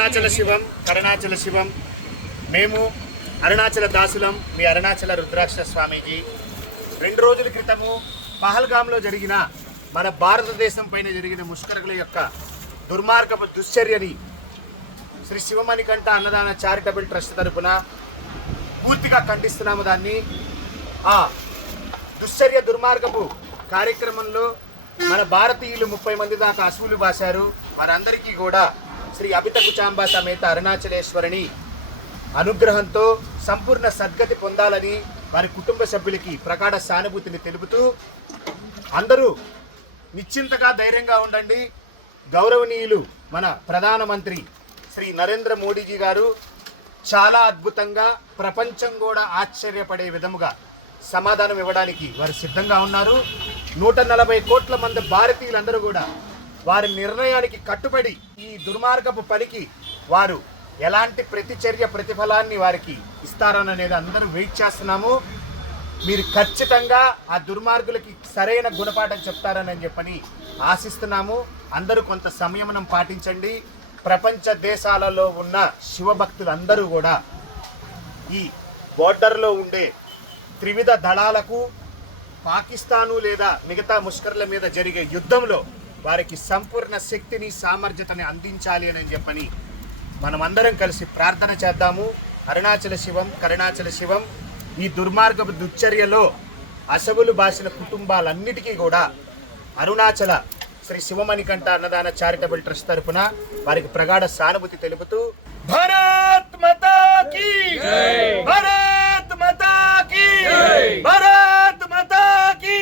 అరుణాచల శివం కరుణాచల శివం. మేము అరుణాచల దాసులం మీ అరుణాచల రుద్రాక్ష స్వామీజీ. రెండు రోజుల క్రితము పహల్గాంలో జరిగిన మన భారతదేశం పైన జరిగిన ముష్కరుల యొక్క దుర్మార్గపు దుశ్చర్యని శ్రీ శివమణికంఠ అన్నదాన చారిటబుల్ ట్రస్ట్ తరపున పూర్తిగా ఖండిస్తున్నాము దాన్ని. ఆ దుశ్చర్య దుర్మార్గపు కార్యక్రమంలో మన భారతీయులు ముప్పై మంది దాకా అసువులు బాశారు. వారందరికీ కూడా శ్రీ అభిత కుచాంబ సమేత అరుణాచలేశ్వరిని అనుగ్రహంతో సంపూర్ణ సద్గతి పొందాలని వారి కుటుంబ సభ్యులకి ప్రగాఢ సానుభూతిని తెలుపుతూ అందరూ నిశ్చింతగా ధైర్యంగా ఉండండి. గౌరవనీయులు మన ప్రధానమంత్రి శ్రీ నరేంద్ర మోడీజీ గారు చాలా అద్భుతంగా ప్రపంచం కూడా ఆశ్చర్యపడే విధముగా సమాధానం ఇవ్వడానికి వారు సిద్ధంగా ఉన్నారు. నూట నలభై కోట్ల మంది భారతీయులందరూ కూడా వారి నిర్ణయానికి కట్టుబడి ఈ దుర్మార్గపు పనికి వారు ఎలాంటి ప్రతిచర్య ప్రతిఫలాన్ని వారికి ఇస్తారననేది అందరూ వెయిట్ చేస్తున్నాము. మీరు ఖచ్చితంగా ఆ దుర్మార్గులకి సరైన గుణపాఠం చెప్తారని చెప్పని ఆశిస్తున్నాము. అందరూ కొంత సంయమనం పాటించండి. ప్రపంచ దేశాలలో ఉన్న శివభక్తులు అందరూ కూడా ఈ బోర్డర్లో ఉండే త్రివిధ దళాలకు పాకిస్తాను లేదా మిగతా ముష్కర్ల మీద జరిగే యుద్ధంలో వారికి సంపూర్ణ శక్తిని సామర్థ్యతని అందించాలి అని చెప్పని మనమందరం కలిసి ప్రార్థన చేద్దాము. అరుణాచల శివం కరుణాచల శివం ఈ దుర్మార్గపు దుశ్చర్యలో అసవులు బాసిన కుటుంబాలన్నిటికీ కూడా అరుణాచల శ్రీ శివమణికంఠ అన్నదాన చారిటబుల్ ట్రస్ట్ తరపున వారికి ప్రగాఢ సానుభూతి తెలుపుతూ భారత్ మాతా కీ భారత్ మాతా కీ భారత్ మాతా కీ